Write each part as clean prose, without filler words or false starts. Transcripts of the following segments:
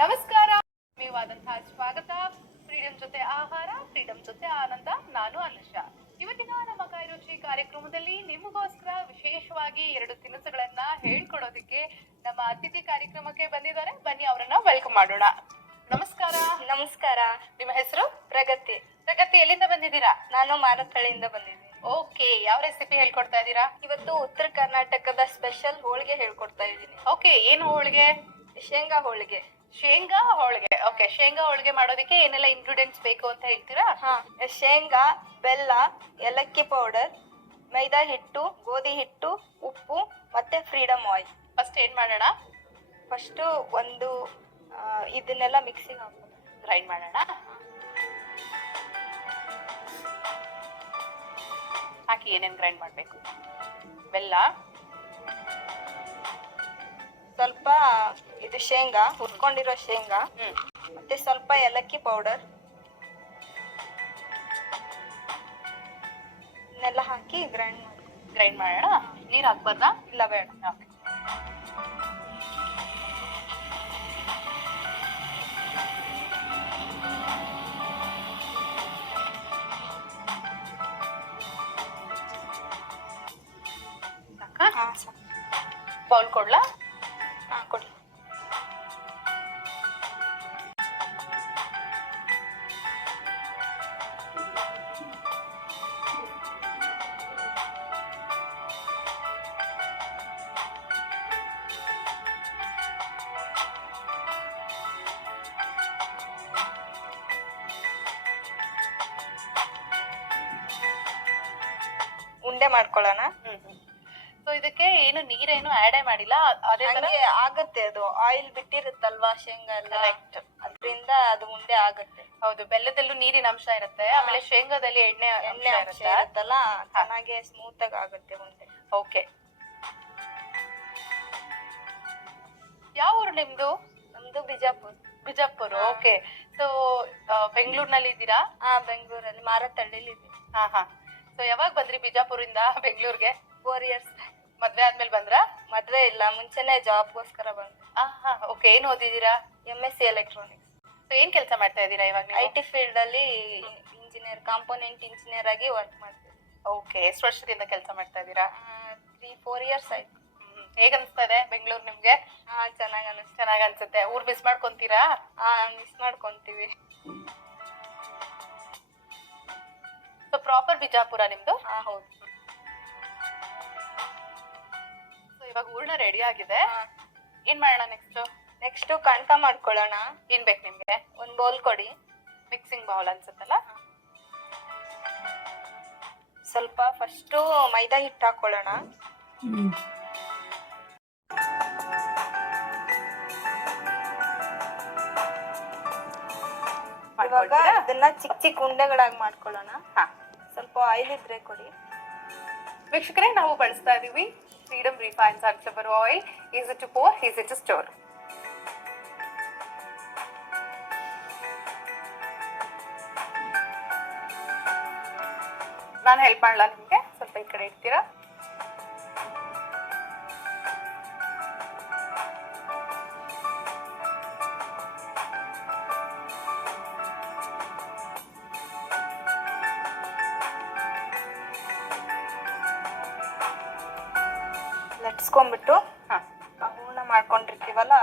ನಮಸ್ಕಾರ, ಧನ್ಯವಾದಂತಹ ಸ್ವಾಗತ. ಫ್ರೀಡಂ ಜೊತೆ ಆಹಾರ, ಫ್ರೀಡಂ ಜೊತೆ ಆನಂದ. ನಾನು ಅನುಷಾ. ಇವತ್ತಿನ ನಮ್ಮ ಕೈರುಚಿ ಕಾರ್ಯಕ್ರಮದಲ್ಲಿ ನಿಮಗೋಸ್ಕರ ವಿಶೇಷವಾಗಿ 2 ತಿನಿಸುಗಳನ್ನ ಹೇಳ್ಕೊಡೋದಕ್ಕೆ ನಮ್ಮ ಅತಿಥಿ ಕಾರ್ಯಕ್ರಮಕ್ಕೆ ಬಂದಿದ್ದಾರೆ. ಬನ್ನಿ ಅವರನ್ನ ವೆಲ್ಕಮ್ ಮಾಡೋಣ. ನಮಸ್ಕಾರ. ನಮಸ್ಕಾರ. ನಿಮ್ಮ ಹೆಸರು? ಪ್ರಗತಿ. ಪ್ರಗತಿ, ಎಲ್ಲಿಂದ ಬಂದಿದ್ದೀರಾ? ನಾನು ಮಾರತಳ್ಳಿಯಿಂದ ಬಂದಿದ್ದೀನಿ. ಓಕೆ, ಯಾವ ರೆಸಿಪಿ ಹೇಳ್ಕೊಡ್ತಾ ಇದ್ದೀರಾ? ಇವತ್ತು ಉತ್ತರ ಕರ್ನಾಟಕದ ಸ್ಪೆಷಲ್ ಹೋಳಿಗೆ ಹೇಳ್ಕೊಡ್ತಾ ಇದ್ದೀನಿ. ಓಕೆ, ಏನು ಹೋಳಿಗೆ? ಶೇಂಗಾ ಹೋಳಿಗೆ. ಶೇಂಗಾ ಹೋಳಿಗೆ. ಓಕೆ, ಶೇಂಗಾ ಹೋಳಿಗೆ ಮಾಡೋದಕ್ಕೆ ಏನೆಲ್ಲ ಇಂಗ್ರೀಡಿಯೆಂಟ್ಸ್ ಬೇಕು ಅಂತ ಹೇಳ್ತೀರಾ? ಶೇಂಗಾ, ಬೆಲ್ಲ, ಏಲಕ್ಕಿ ಪೌಡರ್, ಮೈದಾ ಹಿಟ್ಟು, ಗೋಧಿ ಹಿಟ್ಟು, ಉಪ್ಪು ಮತ್ತೆ ಫ್ರೀಡಮ್ ಆಯಿಲ್. ಫಸ್ಟ್ ಏನ್ ಮಾಡೋಣ? ಫಸ್ಟು ಇದನ್ನೆಲ್ಲ ಮಿಕ್ಸಿಗೆ ಹಾಕೋಣ, ಗ್ರೈಂಡ್ ಮಾಡೋಣ. ಹಾಕಿ ಏನೇನ್ ಗ್ರೈಂಡ್ ಮಾಡ್ಬೇಕು? ಬೆಲ್ಲ, ಸ್ವಲ್ಪ ಇದು ಶೇಂಗಾ, ಹುರ್ಕೊಂಡಿರೋ ಶೇಂಗಾ, ಮತ್ತೆ ಸ್ವಲ್ಪ ಏಲಕ್ಕಿ ಪೌಡರ್ ಇದನ್ನೆಲ್ಲ ಹಾಕಿ ಗ್ರೈಂಡ್ ಮಾಡೋಣ. ನೀರ್ ಹಾಕ್ಬಾರ್ದಾ? ಇಲ್ಲ, ಬೇಡ. ಬೌಲ್ ಕೊಡ್ಲಾ? ಕೊಡಿ. ಉಂಡೆ ಮಾಡ್ಕೊಳ್ಳೋಣ. ಸೊ ಇದಕ್ಕೆ ಏನು ನೀರೇನು ಆಡ್ ಮಾಡಿಲ್ಲ, ಅದೇ ತರ ಆಗತ್ತೆ. ಅದು ಆಯಿಲ್ ಬಿಟ್ಟಿರುತ್ತಲ್ವಾ ಶೇಂಗಾ ಎಲ್ಲ, ಕರೆಕ್ಟ್. ಅದರಿಂದ ಅದು ಉಂಡೆ ಆಗತ್ತೆ. ಹೌದು, ಬೆಲ್ಲದಲ್ಲೂ ನೀರಿನ ಅಂಶ ಇರುತ್ತೆ, ಆಮೇಲೆ ಶೇಂಗಾದಲ್ಲಿ ಎಣ್ಣೆ ಎಣ್ಣೆ ಅಂಶ ಇರುತ್ತಲ್ಲ, ಚೆನ್ನಾಗಿ ಸ್ಮೂತ್ ಆಗಿ ಆಗುತ್ತೆ ಉಂಡೆ. ಓಕೆ. ಯಾವ ಊರು ನಿಮ್ದು? ನಮ್ದು ಬಿಜಾಪುರ. ಬಿಜಾಪುರ. ಓಕೆ. ಸೊ ಬೆಂಗಳೂರಿನಲ್ಲಿ ಇದ್ದೀರಾ? ಬೆಂಗಳೂರಲ್ಲಿ ಮಾರತಳ್ಳಿಲಿ ಇದ್ದೀನಿ. ಹಾ. ಸೊ ಯಾವಾಗ ಬಂದ್ರಿ ಬಿಜಾಪುರಿಂದ ಬೆಂಗಳೂರಿಗೆ? 4 years. ಮದ್ವೆ ಆದ್ಮೇಲೆ ಬಂದ್ರಾ? ಮದ್ವೆ ಇಲ್ಲ, ಮುಂಚೆನೆ ಜಾಬ್ಗೋಸ್ಕರ ಬಂದೆ. ಓಕೆ. ಏನ್ ಓದಿದೀರಾ? MSc electronics. ಸೊ ಏನ್ ಕೆಲಸ ಮಾಡ್ತಾ ಇದ್ದೀರಾ ಇವಾಗ ನೀವು? IT ಫೀಲ್ಡ್ ಅಲ್ಲಿ ಇಂಜಿನಿಯರ್, ಕಾಂಪೋನೆಂಟ್ ಇಂಜಿನಿಯರ್ ಆಗಿ ವರ್ಕ್ ಮಾಡ್ತೀನಿ. ಓಕೆ. ಎಷ್ಟು ವರ್ಷದಿಂದ ಕೆಲಸ ಮಾಡ್ತಾ ಇದ್ದೀರಾ? 3-4 years ಆಯ್ತು. ಹೇಗ ಅನ್ಸ್ತಾ ಇದೆ ಬೆಂಗಳೂರು ನಿಮ್ಗೆ? ಚೆನ್ನಾಗ್ ಅನ್ಸುತ್ತೆ. ಊರ್ ಮಿಸ್ ಮಾಡ್ಕೊಂತೀರಾ? ಮಿಸ್ ಮಾಡ್ಕೊಂತೀವಿ. ಸೊ ಪ್ರಾಪರ್ ಬಿಜಾಪುರ ನಿಮ್ದು? ಹೌದು. ಸೊ ಇವಾಗ ಹೂರ್ಣ ರೆಡಿ ಆಗಿದೆ. ಏನ್ ಮಾಡೋಣ ನೆಕ್ಸ್ಟ್ ಕಣ್ಕ ಮಾಡ್ಕೊಳ್ಳೋಣ. ಏನ್ ಬೇಕು ನಿಮ್ಗೆ? ಒಂದ್ ಬೌಲ್ ಕೊಡಿ. ಮಿಕ್ಸಿಂಗ್ ಬೌಲ್ ಅನ್ಸುತ್ತಲ್ಲ? ಸ್ವಲ್ಪ ಫಸ್ಟು ಮೈದಾ ಹಿಟ್ಟು ಹಾಕೊಳ್ಳೋಣ. ಇವಾಗ ಇದನ್ನ ಚಿಕ್ಕ ಚಿಕ್ಕ ಉಂಡೆಗಳಾಗಿ ಮಾಡ್ಕೊಳ್ಳೋಣ. ಸ್ವಲ್ಪ ಆಯಿಲ್ ಇದ್ರೆ ಕೊಡಿ. ವೀಕ್ಷಕರೇ, ನಾವು ಬಳಸ್ತಾ ಇದೀವಿ Freedom refined sunflower oil. Easy to pour, easy to store. ನಾನು ಹೆಲ್ಪ್ ಮಾಡಲ್ಲ ನಿಮ್ಗೆ? ಸ್ವಲ್ಪ ಈ ಕಡೆ ಇಡ್ತೀರಾ? ಲಟ್ಸ್ಕೊಂಡ್ಬಿಟ್ಟು ಹೂರ್ಣ ಮಾಡ್ಕೊಂಡಿರ್ತೀವಲ್ಲ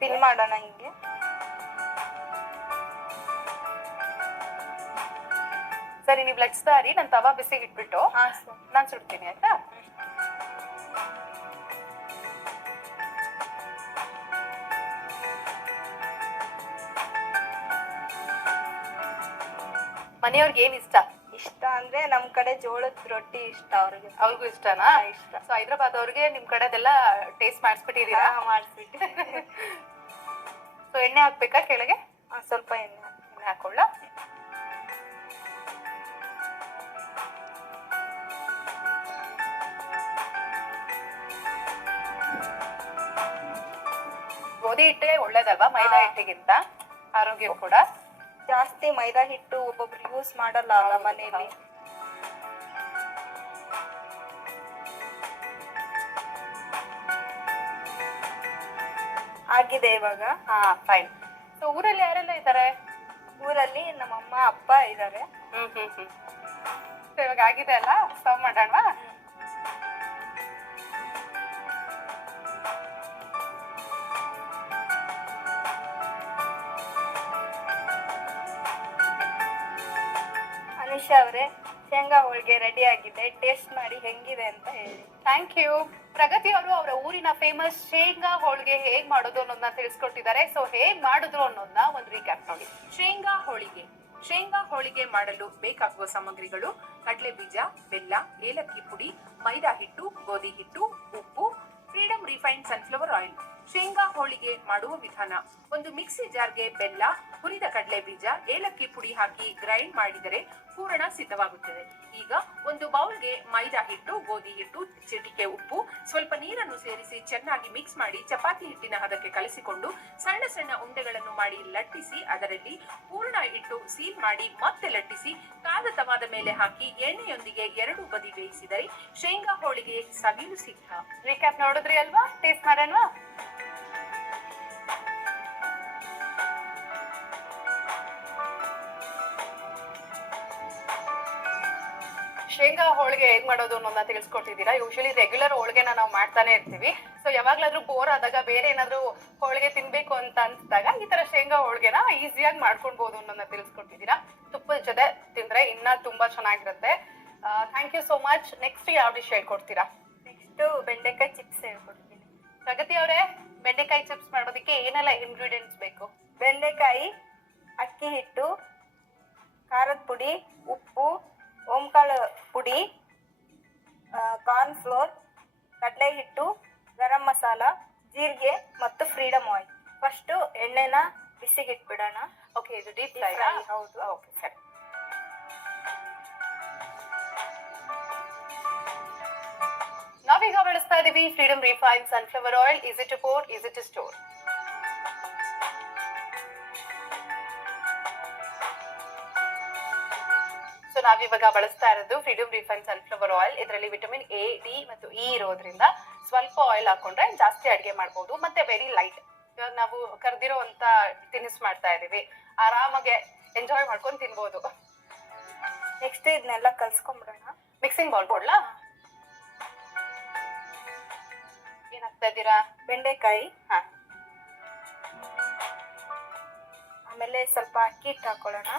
ಫಿಲ್ ಮಾಡೋಣ ಹಿಂಗೆ. ಸರಿ, ನೀವು ಲಟ್ಸ್ತಾ ಇರಿ. ನಾನು ತವಾ ಬಿಸಿಗೆ ಇಟ್ಬಿಟ್ಟು ನಾನು ಸುಡ್ತೀನಿ, ಆಯ್ತಾ? ಮನೆಯವ್ರಿಗೆ ಏನ್ ಇಷ್ಟ? ಇಷ್ಟ ಅಂದ್ರೆ ನಮ್ ಕಡೆ ಜೋಳದ ರೊಟ್ಟಿ ಇಷ್ಟ. ಅವ್ರಿಗೂ ಇಷ್ಟನಾ? ಇಷ್ಟ. ಸೊ ಹೈದ್ರಾಬಾದ್ ಅವ್ರಿಗೆ ನಿಮ್ ಕಡೆದೆಲ್ಲ ಟೇಸ್ಟ್ ಮಾಡಿಸ್ಬಿಟ್ಟಿದೀರಾ? ಮಾಡಿಸ್ಬಿಟ್ಟು. ಸೊ ಎಣ್ಣೆ ಹಾಕ್ಬೇಕಾ ಕೆಳಗೆ? ಸ್ವಲ್ಪ ಎಣ್ಣೆ ಹಾಕೊಳ್ಳ. ಗೋಧಿ ಹಿಟ್ಟೆ ಒಳ್ಳೇದಲ್ವಾ ಮೈದಾ ಹಿಟ್ಟಿಗಿಂತ? ಆರೋಗ್ಯ ಕೂಡ. ಜಾಸ್ತಿ ಮೈದಾ ಹಿಟ್ಟು ಒಬ್ಬೊಬ್ರು ಯೂಸ್ ಮಾಡಲ್ಲ ಅಲ್ಲ ಮನೆಯಲ್ಲಿ. ಆಗಿದೆ ಇವಾಗ. ಹಾ ಫೈನ್. ಸೊ ಊರಲ್ಲಿ ಯಾರೆಲ್ಲ ಇದ್ದಾರೆ? ಊರಲ್ಲಿ ನಮ್ಮಮ್ಮ ಅಪ್ಪ ಇದ್ದಾರೆ. ಸೊ ಇವಾಗ ಆಗಿದೆ ಅಲ್ಲ, ಸರ್ವ್ ಮಾಡೋಣವಾ? ಅನುಷಾ ಅವರೇ, ಶೇಂಗಾ ಹೋಳಿಗೆ ರೆಡಿ ಆಗಿದೆ, ಟೇಸ್ಟ್ ಮಾಡಿ ಹೆಂಗಿದೆ ಅಂತ ಹೇಳಿ. Thank you. ಪ್ರಗತಿ ಅವರು ಅವರ ಊರಿನ ಫೇಮಸ್ ಶೇಂಗಾ ಹೋಳಿಗೆ ಹೇಗ್ ಮಾಡೋದು ಅನ್ನೋದನ್ನ ತಿಳಿಸ್ಕೊಟ್ಟಿದ್ದಾರೆ. ಸೊ ಹೇಗ್ ಮಾಡಿದ್ರು ಅನ್ನೋದನ್ನ ಒಂದು ರೀಕ್ಯಾಪ್ ನೋಡಿ. ಶೇಂಗಾ ಹೋಳಿಗೆ ಮಾಡಲು ಬೇಕಾಗುವ ಸಾಮಗ್ರಿಗಳು: ಕಡಲೆ ಬೀಜ, ಬೆಲ್ಲ, ಏಲಕ್ಕಿ ಪುಡಿ, ಮೈದಾ ಹಿಟ್ಟು, ಗೋಧಿ ಹಿಟ್ಟು, ಉಪ್ಪು, ಫ್ರೀಡಮ್ ರಿಫೈನ್ಡ್ ಸನ್ಫ್ಲವರ್ ಆಯಿಲ್. ಶೇಂಗಾ ಹೋಳಿಗೆ ಮಾಡುವ ವಿಧಾನ: ಒಂದು ಮಿಕ್ಸಿ ಜಾರ್ಗೆ ಬೆಲ್ಲ, ಹುರಿದ ಕಡಲೆ ಬೀಜ, ಏಲಕ್ಕಿ ಪುಡಿ ಹಾಕಿ ಗ್ರೈಂಡ್ ಮಾಡಿದರೆ ಹೂರಣ ಸಿದ್ಧವಾಗುತ್ತದೆ. ಈಗ ಒಂದು ಬೌಲ್ಗೆ ಮೈದಾ ಹಿಟ್ಟು, ಗೋಧಿ ಹಿಟ್ಟು, ಚಿಟಿಕೆ ಉಪ್ಪು, ಸ್ವಲ್ಪ ನೀರನ್ನು ಸೇರಿಸಿ ಚೆನ್ನಾಗಿ ಮಿಕ್ಸ್ ಮಾಡಿ ಚಪಾತಿ ಹಿಟ್ಟಿನ ಹದಕ್ಕೆ ಕಲಸಿಕೊಂಡು ಸಣ್ಣ ಸಣ್ಣ ಉಂಡೆಗಳನ್ನು ಮಾಡಿ ಲಟ್ಟಿಸಿ ಅದರಲ್ಲಿ ಹೂರಣ ಇಟ್ಟು ಸೀಲ್ ಮಾಡಿ ಮತ್ತೆ ಲಟ್ಟಿಸಿ ಕಾದ ತವಾದ ಮೇಲೆ ಹಾಕಿ ಎಣ್ಣೆಯೊಂದಿಗೆ 2 ಬದಿ ಬೇಯಿಸಿದರೆ ಶೇಂಗಾ ಹೋಳಿಗೆ ಸವಿಯಲು ಸಿದ್ಧ. ರೀಕ್ಯಾಪ್ ನೋಡಿದ್ರಿ ಅಲ್ವಾ? ಟೇಸ್ಟ್ ಮಾಡೋಣವಾ? ಶೇಂಗಾ ಹೋಳಿಗೆ ಹೇಗ್ ಮಾಡೋದು ಅನ್ನೋದನ್ನ ತಿಳಿಸ್ಕೊಟ್ಟಿದ್ದೀರಾ. ಯೂಶಲಿ ರೆಗ್ಯುಲರ್ ಹೋಳಿಗೆನ ನಾವು ಮಾಡ್ತಾನೆ ಇರ್ತೀವಿ. ಸೊ ಯಾವಾಗ್ಲಾದ್ರೂ ಬೋರ್ ಆದಾಗ, ಬೇರೆ ಏನಾದ್ರೂ ಹೋಳಿಗೆ ತಿನ್ಬೇಕು ಅಂತ ಅನ್ಸಿದಾಗ ಈ ತರ ಶೇಂಗಾ ಹೋಳಿಗೆನ ಈಸಿಯಾಗಿ ಮಾಡ್ಕೊಳ್ಬಹುದು ಅನ್ನೋದನ್ನ ತಿಳಿಸ್ಕೊಟ್ಟಿದ್ದೀರಾ. ತುಪ್ಪದ ಜೊತೆ ತಿಂದ್ರೆ ಇನ್ನ ತುಂಬಾ ಚೆನ್ನಾಗಿರುತ್ತೆ. Thank you so much. Next ಯಾವ ಡಿಶ್ ಹೇಳ್ಕೊಡ್ತೀರಾ? ನೆಕ್ಸ್ಟ್ ಬೆಂಡೆಕಾಯಿ ಚಿಪ್ಸ್ ಹೇಳ್ಕೊಡ್ತೀನಿ. ಪ್ರಗತಿ ಅವರೇ, ಬೆಂಡೆಕಾಯಿ ಚಿಪ್ಸ್ ಮಾಡೋದಕ್ಕೆ ಏನೆಲ್ಲ ಇಂಗ್ರೀಡಿಯೆಂಟ್ಸ್ ಬೇಕು? ಬೆಂಡೆಕಾಯಿ, ಅಕ್ಕಿ ಹಿಟ್ಟು, ಖಾರದ ಪುಡಿ, ಉಪ್ಪು, ಓಂಕಾಳು ಪುಡಿ, ಕಾರ್ನ್ ಫ್ಲೋರ್, ಕಡಲೆ ಹಿಟ್ಟು, ಗರಂ ಮಸಾಲ, ಜೀರಿಗೆ ಮತ್ತು ಫ್ರೀಡಮ್ ಆಯಿಲ್. ಫಸ್ಟು ಎಣ್ಣೆನ ಬಿಸಿಗೆ ಇಟ್ಬಿಡೋಣ. ಓಕೆ, ಇದು ಡೀಪ್ ಫ್ರೈ? ಹೌದು. ಓಕೆ ಸರಿ. ನಾವೀಗ ಬಳಸ್ತಾ ಇದೀವಿ Freedom refined sunflower oil. Easy to pour, easy to store. So ನಾವಿವಾಗ ಬಳಸ್ತಾ ಇರೋದು ಫ್ರೀಡಮ್ ರಿಫೈನ್ಡ್ ಸನ್ಫ್ಲವರ್ ಆಯಿಲ್. ಇದರಲ್ಲಿ ವಿಟಮಿನ್ ಎ, ಡಿ ಮತ್ತು ಇ ಇರೋದ್ರಿಂದ ಸ್ವಲ್ಪ ಆಯಿಲ್ ಹಾಕೊಂಡ್ರೆ ಜಾಸ್ತಿ ಅಡಿಗೆ ಮಾಡ್ಬೋದು. ಮತ್ತೆ ವೆರಿ ಲೈಟ್. ಇವಾಗ ನಾವು ಕರ್ದಿರೋ ಅಂತ ತಿನಿಸ್ ಮಾಡ್ತಾ ಇದೀವಿ, ಆರಾಮಾಗೆ ಎಂಜಾಯ್ ಮಾಡ್ಕೊಂಡು ತಿನ್ಬೋದು. ನೆಕ್ಸ್ಟ್ ಇದನ್ನೆಲ್ಲ ಕಲ್ಸ್ಕೊಂಡ್ಬಿಡೋಣ. Mixing bowl ಕೊಡ್ಲಾ? ಏನಾಗ್ತಾ ಇದ್ದೀರಾ? ಬೆಂಡೆಕಾಯಿ, ಹಾ, ಆಮೇಲೆ ಸ್ವಲ್ಪ ಅಕ್ಕಿ ಹಿಟ್ಟು ಹಾಕೊಳ್ಳೋಣ.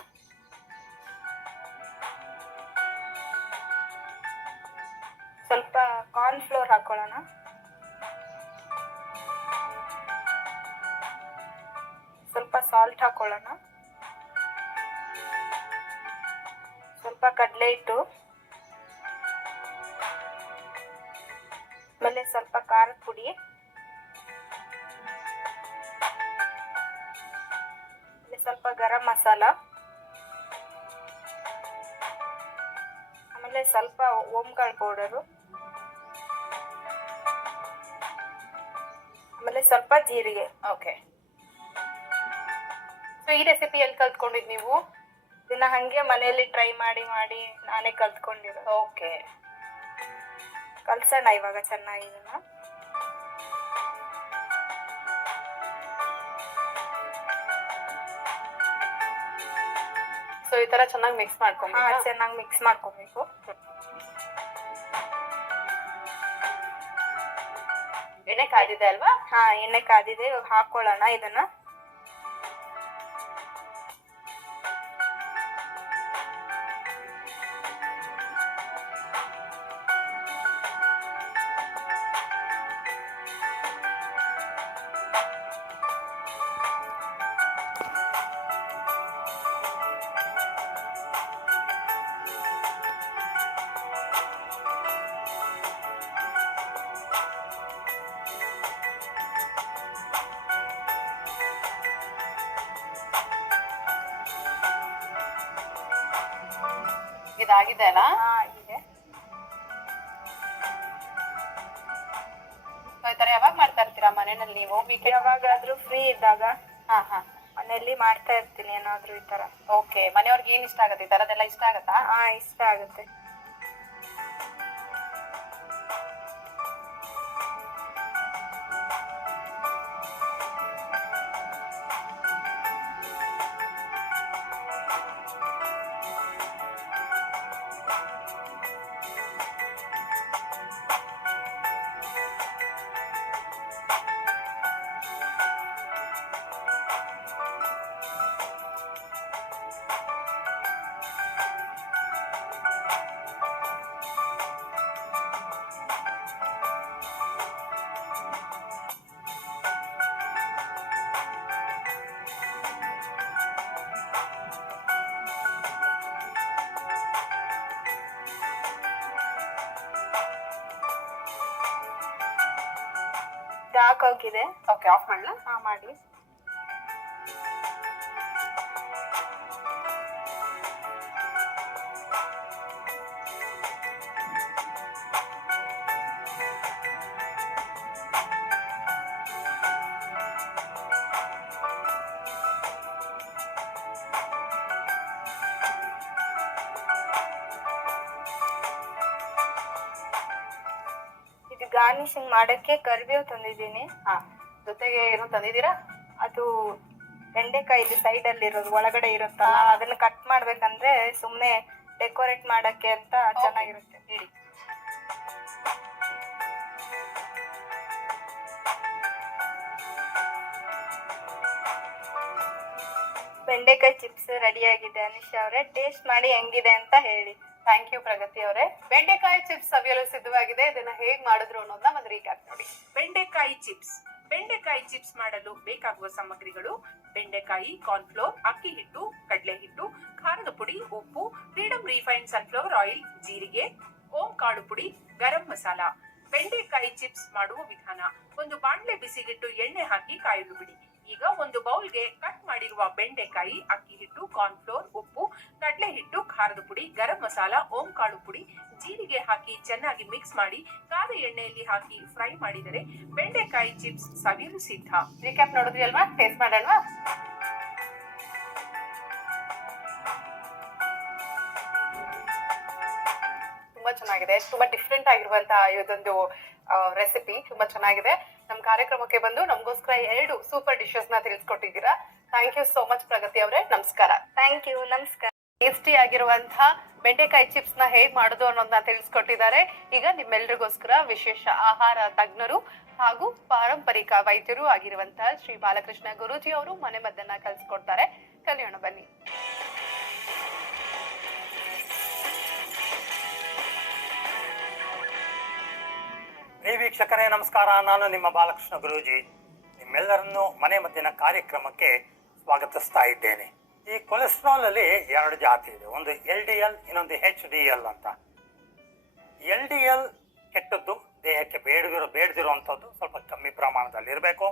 ಸ್ವಲ್ಪ ಕಾರ್ನ್ ಫ್ಲೋರ್ ಹಾಕೊಳ್ಳೋಣ. ಸ್ವಲ್ಪ ಸಾಲ್ಟ್ ಹಾಕೊಳ್ಳೋಣ. ಸ್ವಲ್ಪ ಕಡಲೆ ಹಿಟ್ಟು, ಆಮೇಲೆ ಸ್ವಲ್ಪ ಖಾರದ ಪುಡಿ, ಆಮೇಲೆ ಸ್ವಲ್ಪ ಗರಂ ಮಸಾಲ, ಆಮೇಲೆ ಸ್ವಲ್ಪ ಓಂಕಾಳು ಪೌಡರು, ಆಮೇಲೆ ಸ್ವಲ್ಪ ಜೀರಿಗೆ. ಓಕೆ. ಸೊ ಈ ರೆಸಿಪಿ ಎಲ್ಲಿ ಕಲ್ತ್ಕೊಂಡಿದ್ ನೀವು? ಇದನ್ನ ಹಂಗೆ ಮನೆಯಲ್ಲಿ ಟ್ರೈ ಮಾಡಿ ಮಾಡಿ ನಾನೇ ಕಲ್ತ್ಕೊಂಡಿರೋದು. ಓಕೆ, ಕಲ್ಸೋಣ ಇವಾಗ ಚೆನ್ನಾಗಿ ಇದನ್ನ. ಸೊ ಈ ತರ ಚೆನ್ನಾಗಿ ಮಿಕ್ಸ್ ಮಾಡ್ಕೊಂಡು ಚೆನ್ನಾಗಿ ಮಿಕ್ಸ್ ಮಾಡ್ಕೊಬೇಕು. ಎಣ್ಣೆ ಕಾದಿದೆ ಅಲ್ವಾ? ಹಾ, ಎಣ್ಣೆ ಕಾದಿದೆ. ಇವಾಗ ಹಾಕೊಳ್ಳೋಣ ಇದನ್ನ. ಇದಾಗಿದೆ ಅಲ್ಲ? ಇದೆ. ಈ ತರ ಯಾವಾಗ ಮಾಡ್ತಾ ಇರ್ತೀರಾ ಮನೆಯಲ್ಲಿ ನೀವು? ಯಾವಾಗಾದ್ರೂ ಫ್ರೀ ಇದ್ದಾಗ ಹಾ ಹಾ ಮನೆಯಲ್ಲಿ ಮಾಡ್ತಾ ಇರ್ತೀನಿ ಏನಾದ್ರೂ ಈ ತರ. ಓಕೆ. ಮನೆಯವ್ರಿಗೆ ಏನ್ ಇಷ್ಟ ಆಗುತ್ತೆ? ಈ ತರದೆಲ್ಲ ಇಷ್ಟ ಆಗತ್ತಾ? ಹಾ, ಇಷ್ಟ ಆಗುತ್ತೆ. ಇದು ಹಾಕೋಗಿದೆ. ಓಕೆ, ಆಫ್ ಮಾಡಲಾ? ಹಾ, ಮಾಡಿ. ಇದು ಗಾರ್ನಿಶಿಂಗ್ ಮಾಡಕ್ಕೆ ಕರಿಬೇವು ತಂದಿದ್ದೀನಿ. ಹಾ, ಜೊತೆಗೆ ಏನು ತಂದಿದ್ದೀರಾ? ಅದು ಬೆಂಡೆಕಾಯಿ ಸೈಡ್ ಅಲ್ಲಿ ಇರೋದು ಒಳಗಡೆ ಇರುತ್ತಲ್ಲ, ಅದನ್ನ ಕಟ್ ಮಾಡ್ಬೇಕಂದ್ರೆ ಸುಮ್ನೆ ಡೆಕೋರೇಟ್ ಮಾಡಕ್ಕೆ ಅಂತ ಚೆನ್ನಾಗಿರುತ್ತೆ. ಹೇಳಿ. ಬೆಂಡೆಕಾಯಿ ಚಿಪ್ಸ್ ರೆಡಿ ಆಗಿದೆ. ಅನಿಶಾ ಅವರೇ, ಟೇಸ್ಟ್ ಮಾಡಿ ಹೆಂಗಿದೆ ಅಂತ ಹೇಳಿ. ಥ್ಯಾಂಕ್ ಯು ಪ್ರಗತಿ ಅವರೇ. ಬೆಂಡೆಕಾಯಿ ಚಿಪ್ಸ್ ಸವಿಯಲು ಸಿದ್ಧವಾಗಿದೆ. ಇದನ್ನ ಹೇಗ್ ಮಾಡಿದ್ರು ಅನ್ನೋದನ್ನ ಒಂದು ರೀಕ್ಯಾಪ್ ನೋಡಿ. ಬೆಂಡೆಕಾಯಿ ಚಿಪ್ಸ್ ಮಾಡಲು ಬೇಕಾಗುವ ಸಾಮಗ್ರಿಗಳು: ಬೆಂಡೆಕಾಯಿ, ಕಾರ್ನ್ಫ್ಲೋರ್, ಅಕ್ಕಿ ಹಿಟ್ಟು, ಕಡಲೆ ಹಿಟ್ಟು, ಖಾರದ ಪುಡಿ, ಉಪ್ಪು, ಫ್ರೀಡಮ್ ರಿಫೈನ್ಡ್ ಸನ್ಫ್ಲವರ್ ಆಯಿಲ್, ಜೀರಿಗೆ, ಓಂ ಕಾಳು ಪುಡಿ, ಗರಂ ಮಸಾಲ. ಬೆಂಡೆಕಾಯಿ ಚಿಪ್ಸ್ ಮಾಡುವ ವಿಧಾನ: ಒಂದು ಬಾಣಲೆ ಬಿಸಿಗಿಟ್ಟು ಎಣ್ಣೆ ಹಾಕಿ ಕಾಯಲು ಬಿಡಿ. ಈಗ ಒಂದು ಬೌಲ್ಗೆ ಕಟ್ ಮಾಡಿರುವ ಬೆಂಡೆಕಾಯಿ, ಅಕ್ಕಿ ಹಿಟ್ಟು, ಕಾರ್ನ್ಫ್ಲೋರ್, ಉಪ್ಪು, ಕಡಲೆ ಹಿಟ್ಟು, ಖಾರದ ಪುಡಿ, ಗರಂ ಮಸಾಲ, ಓಂ ಕಾಳು ಪುಡಿ, ಜೀರಿಗೆ ಹಾಕಿ ಚೆನ್ನಾಗಿ ಮಿಕ್ಸ್ ಮಾಡಿ ಕಾದ ಎಣ್ಣೆಯಲ್ಲಿ ಹಾಕಿ ಫ್ರೈ ಮಾಡಿದರೆ ಬೆಂಡೆಕಾಯಿ ಚಿಪ್ಸ್ ಸವಿಯಲು ಸಿದ್ಧ. ರೀಕ್ಯಾಪ್ ನೋಡಿದ್ರಿ ಅಲ್ವಾ? ಟೇಸ್ಟ್ ಮಾಡೋಣ. ತುಂಬಾ ಚೆನ್ನಾಗಿದೆ. ತುಂಬಾ ಡಿಫ್ರೆಂಟ್ ಆಗಿರುವಂತಹ ಇದೊಂದು ರೆಸಿಪಿ ತುಂಬಾ ಚೆನ್ನಾಗಿದೆ. ನಮ್ಮ ಕಾರ್ಯಕ್ರಮಕ್ಕೆ ಬಂದು ನಮಗೋಸ್ಕರ 2 ಸೂಪರ್ ಡಿಶಸ್ ನ ತಿಳಿಸ್ಕೊಟ್ಟಿದ್ದೀರಾ. ಥ್ಯಾಂಕ್ ಯು ಸೋ ಮಚ್ ಪ್ರಗತಿ ಅವರೇ. ನಮಸ್ಕಾರ. Thank you. ನಮಸ್ಕಾರ. ಟೇಸ್ಟಿ ಆಗಿರುವಂತಹ ಬೆಂಡೆಕಾಯಿ ಚಿಪ್ಸ್ ನ ಹೇಗ್ ಮಾಡೋದು ಅನ್ನೋದನ್ನ ತಿಳಿಸ್ಕೊಟ್ಟಿದ್ದಾರೆ. ಈಗ ನಿಮ್ಮೆಲ್ಲರಿಗೋಸ್ಕರ ವಿಶೇಷ ಆಹಾರ ತಜ್ಞರು ಹಾಗೂ ಪಾರಂಪರಿಕ ವೈದ್ಯರು ಆಗಿರುವಂತಹ ಶ್ರೀ ಬಾಲಕೃಷ್ಣ ಗುರೂಜಿ ಅವರು ಮನೆ ಮದ್ದನ್ನ ಕಲಿಸ್ಕೊಡ್ತಾರೆ. ಕಲಿಯೋಣ ಬನ್ನಿ. ವೀಕ್ಷಕರೇ ನಮಸ್ಕಾರ. ನಾನು ನಿಮ್ಮ ಬಾಲಕೃಷ್ಣ ಗುರೂಜಿ ನಿಮ್ಮೆಲ್ಲರನ್ನು ಮನೆ ಮದ್ದಿನ ಕಾರ್ಯಕ್ರಮಕ್ಕೆ ಸ್ವಾಗತಿಸ್ತಾ ಇದ್ದೇನೆ. ಈ ಕೊಲೆಸ್ಟ್ರಾಲ್ ಅಲ್ಲಿ 2 ಜಾತಿ ಇದೆ. ಒಂದು LDL, ಇನ್ನೊಂದು HDL ಅಂತ. LDL ಕೆಟ್ಟದ್ದು, ದೇಹಕ್ಕೆ ಬೇಡದಿರುವಂಥದ್ದು, ಸ್ವಲ್ಪ ಕಮ್ಮಿ ಪ್ರಮಾಣದಲ್ಲಿ ಇರಬೇಕು.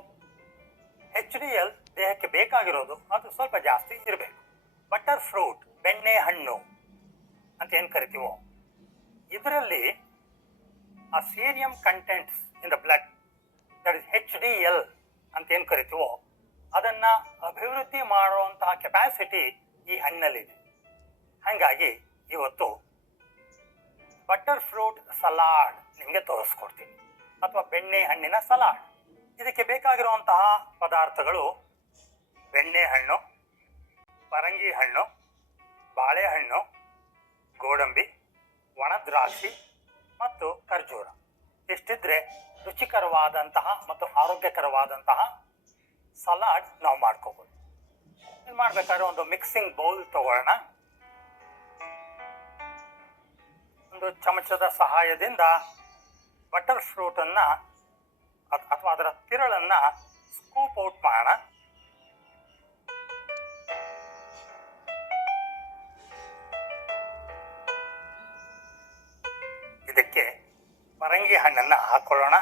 HDL ದೇಹಕ್ಕೆ ಬೇಕಾಗಿರೋದು, ಅದು ಸ್ವಲ್ಪ ಜಾಸ್ತಿ ಇರಬೇಕು. ಬಟರ್ ಫ್ರೂಟ್, ಬೆಣ್ಣೆ ಹಣ್ಣು ಅಂತ ಏನು ಕರಿತೀವೋ, ಇದರಲ್ಲಿ ಆ serum contents in the blood, that is HDL ಅಂತ ಏನು ಕರಿತೀವೋ, ಅದನ್ನ ಅಭಿವೃದ್ಧಿ ಮಾಡುವಂತಹ ಕೆಪಾಸಿಟಿ ಈ ಹಣ್ಣಲ್ಲಿದೆ. ಹಾಗಾಗಿ ಇವತ್ತು ಬಟರ್ ಫ್ರೂಟ್ ಸಲಾಡ್ ನಿಮಗೆ ತೋರಿಸ್ಕೊಡ್ತೀನಿ, ಅಥವಾ ಬೆಣ್ಣೆ ಹಣ್ಣಿನ ಸಲಾಡ್. ಇದಕ್ಕೆ ಬೇಕಾಗಿರುವಂತಹ ಪದಾರ್ಥಗಳು: ಬೆಣ್ಣೆ ಹಣ್ಣು, ಪರಂಗಿ ಹಣ್ಣು, ಬಾಳೆಹಣ್ಣು, ಗೋಡಂಬಿ, ಒಣ ದ್ರಾಕ್ಷಿ ಮತ್ತು ಖರ್ಜೂರ. ಇಷ್ಟಿದ್ರೆ ರುಚಿಕರವಾದಂತಹ ಮತ್ತು ಆರೋಗ್ಯಕರವಾದಂತಹ ಸಲಾಡ್ ನಾವು ಮಾಡ್ಕೋಬಹುದು. ಇದು ಮಾಡ್ಬೇಕಾದ್ರೆ ಒಂದು ಮಿಕ್ಸಿಂಗ್ ಬೌಲ್ ತಗೊಳ್ಳೋಣ. ಒಂದು ಚಮಚದ ಸಹಾಯದಿಂದ ಬಟರ್ ಫ್ರೂಟ್ ಅನ್ನ ಅಥವಾ ಅದರ ತಿರಳನ್ನ ಸ್ಕೂಪ್ ಔಟ್ ಮಾಡೋಣ. ಇದಕ್ಕೆ ಪರಂಗಿ ಹಣ್ಣನ್ನ ಹಾಕೊಳ್ಳೋಣ.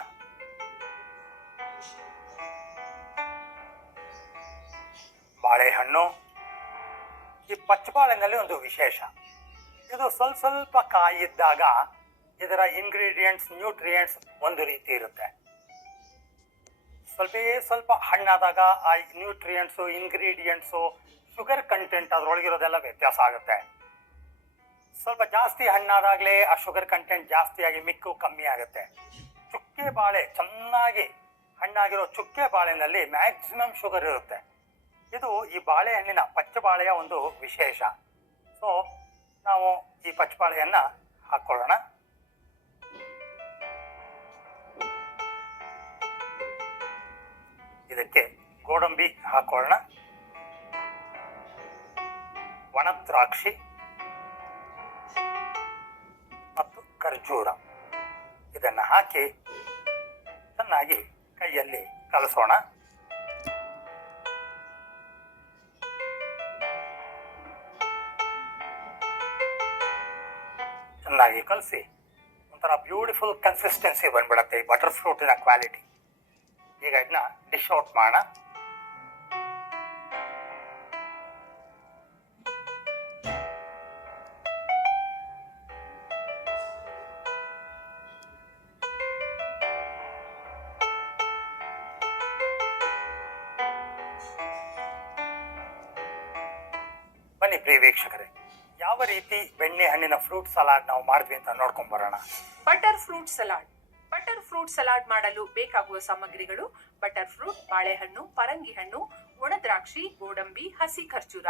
ಬಾಳೆಹಣ್ಣು. ಈ ಪಚ್ಚಬಾಳೆನಲ್ಲಿ ಒಂದು ವಿಶೇಷ, ಇದು ಸ್ವಲ್ಪ ಕಾಯಿದ್ದಾಗ ಇದರ ಇಂಗ್ರೀಡಿಯೆಂಟ್ಸ್, ನ್ಯೂಟ್ರಿಯೆಂಟ್ಸ್ ಒಂದು ರೀತಿ ಇರುತ್ತೆ. ಸ್ವಲ್ಪ ಹಣ್ಣಾದಾಗ ಆ ನ್ಯೂಟ್ರಿಯೆಂಟ್ಸು, ಇಂಗ್ರೀಡಿಯೆಂಟ್ಸು, ಶುಗರ್ ಕಂಟೆಂಟ್ ಅದರೊಳಗಿರೋದೆಲ್ಲ ವ್ಯತ್ಯಾಸ ಆಗುತ್ತೆ. ಸ್ವಲ್ಪ ಜಾಸ್ತಿ ಹಣ್ಣಾದಾಗಲೇ ಆ ಶುಗರ್ ಕಂಟೆಂಟ್ ಜಾಸ್ತಿಯಾಗಿ ಮಿಕ್ಕು ಕಮ್ಮಿ ಆಗುತ್ತೆ. ಚುಕ್ಕೆ ಬಾಳೆ, ಚೆನ್ನಾಗಿ ಹಣ್ಣಾಗಿರೋ ಚುಕ್ಕೆ ಬಾಳೆನಲ್ಲಿ ಮ್ಯಾಕ್ಸಿಮಮ್ ಶುಗರ್ ಇರುತ್ತೆ. ಇದು ಈ ಬಾಳೆಹಣ್ಣಿನ ಪಚ್ಚಬಾಳೆಯ ಒಂದು ವಿಶೇಷ. ಸೊ ನಾವು ಈ ಪಚ್ಚಬಾಳೆಯನ್ನ ಹಾಕೊಳ್ಳೋಣ. ಇದಕ್ಕೆ ಗೋಡಂಬಿ ಹಾಕೊಳ್ಳೋಣ, ಒಣ ದ್ರಾಕ್ಷಿ ಮತ್ತು ಖರ್ಜೂರ. ಇದನ್ನು ಹಾಕಿ ಚೆನ್ನಾಗಿ ಕೈಯಲ್ಲಿ ಕಲಸೋಣ. ಚೆನ್ನಾಗಿ ಕಲಸಿ ಒಂಥರ ಬ್ಯೂಟಿಫುಲ್ ಕನ್ಸಿಸ್ಟೆನ್ಸಿ ಬಂದ್ಬಿಡತ್ತೆ ಈ ಬಟರ್ ಫ್ರೂಟಿನ ಕ್ವಾಲಿಟಿ. ಈಗ ಇದನ್ನ ಡಿಶ್ ಔಟ್ ಮಾಡೋಣ. ಬನ್ನಿ ಪ್ರಿಯ ವೀಕ್ಷಕರೇ, ಯಾವ ರೀತಿ ಬೆಣ್ಣೆ ಹಣ್ಣಿನ ಫ್ರೂಟ್ ಸಲಾಡ್ ನಾವು ಮಾಡಿದ್ವಿ ಅಂತ ನೋಡ್ಕೊಂಡ್ ಬರೋಣ. Butter fruit salad. Butter fruit salad ಮಾಡಲು ಬೇಕಾಗುವ ಸಾಮಗ್ರಿಗಳು: ಬಟರ್ ಫ್ರೂಟ್, ಬಾಳೆಹಣ್ಣು, ಪರಂಗಿ ಹಣ್ಣು, ಒಣ ದ್ರಾಕ್ಷಿ, ಗೋಡಂಬಿ, ಹಸಿ ಖರ್ಜೂರ.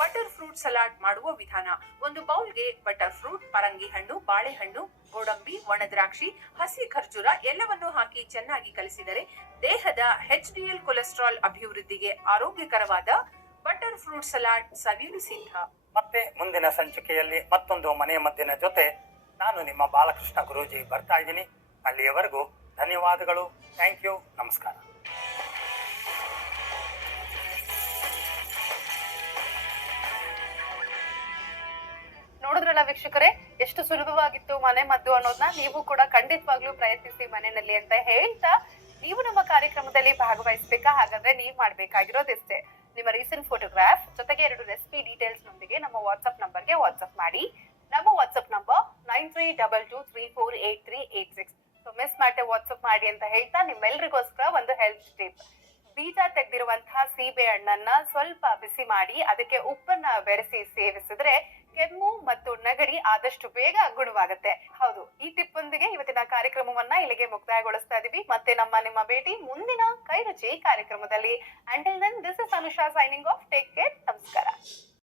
ಬಟರ್ ಫ್ರೂಟ್ ಸಲಾಡ್ ಮಾಡುವ ವಿಧಾನ: ಒಂದು ಬೌಲ್ಗೆ ಬಟರ್ ಫ್ರೂಟ್, ಪರಂಗಿ ಹಣ್ಣು, ಬಾಳೆಹಣ್ಣು, ಗೋಡಂಬಿ, ಒಣ ದ್ರಾಕ್ಷಿ, ಹಸಿ ಖರ್ಜೂರ ಎಲ್ಲವನ್ನು ಹಾಕಿ ಚೆನ್ನಾಗಿ ಕಲಿಸಿದರೆ ದೇಹದ HDL ಕೊಲೆಸ್ಟ್ರಾಲ್ ಅಭಿವೃದ್ಧಿಗೆ ಆರೋಗ್ಯಕರವಾದ ಬಟರ್ ಫ್ರೂಟ್ ಸಲಾಡ್ ಸವಿಯಲು ಸಿದ್ಧ. ಮತ್ತೆ ಮುಂದಿನ ಸಂಚಿಕೆಯಲ್ಲಿ ಮತ್ತೊಂದು ಮನೆಯ ಮದ್ದಿನ ಜೊತೆ ನಾನು ನಿಮ್ಮ ಬಾಲಕೃಷ್ಣ ಗುರೂಜಿ ಬರ್ತಾ ಇದ್ದೀನಿ. ಅಲ್ಲಿಯವರೆಗೂ ಧನ್ಯವಾದಗಳು. Thank you. ನಮಸ್ಕಾರ. ನೋಡಿದ್ರಲ್ಲ ವೀಕ್ಷಕರೇ, ಎಷ್ಟು ಸುಲಭವಾಗಿತ್ತು ಮನೆ ಮದ್ದು ಅನ್ನೋದನ್ನ ನೀವು ಕೂಡ ಖಂಡಿತವಾಗ್ಲೂ ಪ್ರಯತ್ನಿಸಿ ಮನೆಯಲ್ಲಿ ಅಂತ ಹೇಳ್ತಾ, ನೀವು ನಮ್ಮ ಕಾರ್ಯಕ್ರಮದಲ್ಲಿ ಭಾಗವಹಿಸಬೇಕಾ? ಹಾಗಾದ್ರೆ ನೀವು ಮಾಡ್ಬೇಕಾಗಿರೋದಿಷ್ಟೇ, ನಿಮ್ಮ ರೀಸೆಂಟ್ ಫೋಟೋಗ್ರಾಫ್ ಜೊತೆಗೆ 2 ರೆಸಿಪಿ ಡೀಟೇಲ್ಸ್ ನೊಂದಿಗೆ ನಮ್ಮ ವಾಟ್ಸ್ಆಪ್ ನಂಬರ್ಗೆ ವಾಟ್ಸ್ಆಪ್ ಮಾಡಿ. ನಮ್ಮ ವಾಟ್ಸ್ಆಪ್ ನಂಬರ್ 9322348386. ಸೊ ಮಿಸ್ ಮಾಡದೆ ವಾಟ್ಸ್ಆಪ್ ಮಾಡಿ ಅಂತ ಹೇಳ್ತಾ, ನಿಮ್ಮೆಲ್ರಿಗೋಸ್ಕರ ಒಂದು ಹೆಲ್ತ್ ಟಿಪ್. ಬೀಜ ತೆಗೆದಿರುವಂತಹ ಸೀಬೆ ಹಣ್ಣನ್ನ ಸ್ವಲ್ಪ ಬಿಸಿ ಮಾಡಿ ಅದಕ್ಕೆ ಉಪ್ಪನ್ನ ಬೆರೆಸಿ ಸೇವಿಸಿದ್ರೆ ಕೆಮ್ಮು ಮತ್ತು ನೆಗಡಿ ಆದಷ್ಟು ಬೇಗ ಗುಣವಾಗುತ್ತೆ. ಹೌದು, ಈ ಟಿಪ್ ಒಂದಿಗೆ ಇವತ್ತಿನ ಕಾರ್ಯಕ್ರಮವನ್ನ ಇಲ್ಲಿಗೆ ಮುಕ್ತಾಯಗೊಳಿಸ್ತಾ ಇದೀವಿ. ಮತ್ತೆ ನಿಮ್ಮ ಭೇಟಿ ಮುಂದಿನ ಕೈ ರುಚಿ ಕಾರ್ಯಕ್ರಮದಲ್ಲಿ. Until then, this is Anusha signing off. Take care. ನಮಸ್ಕಾರ.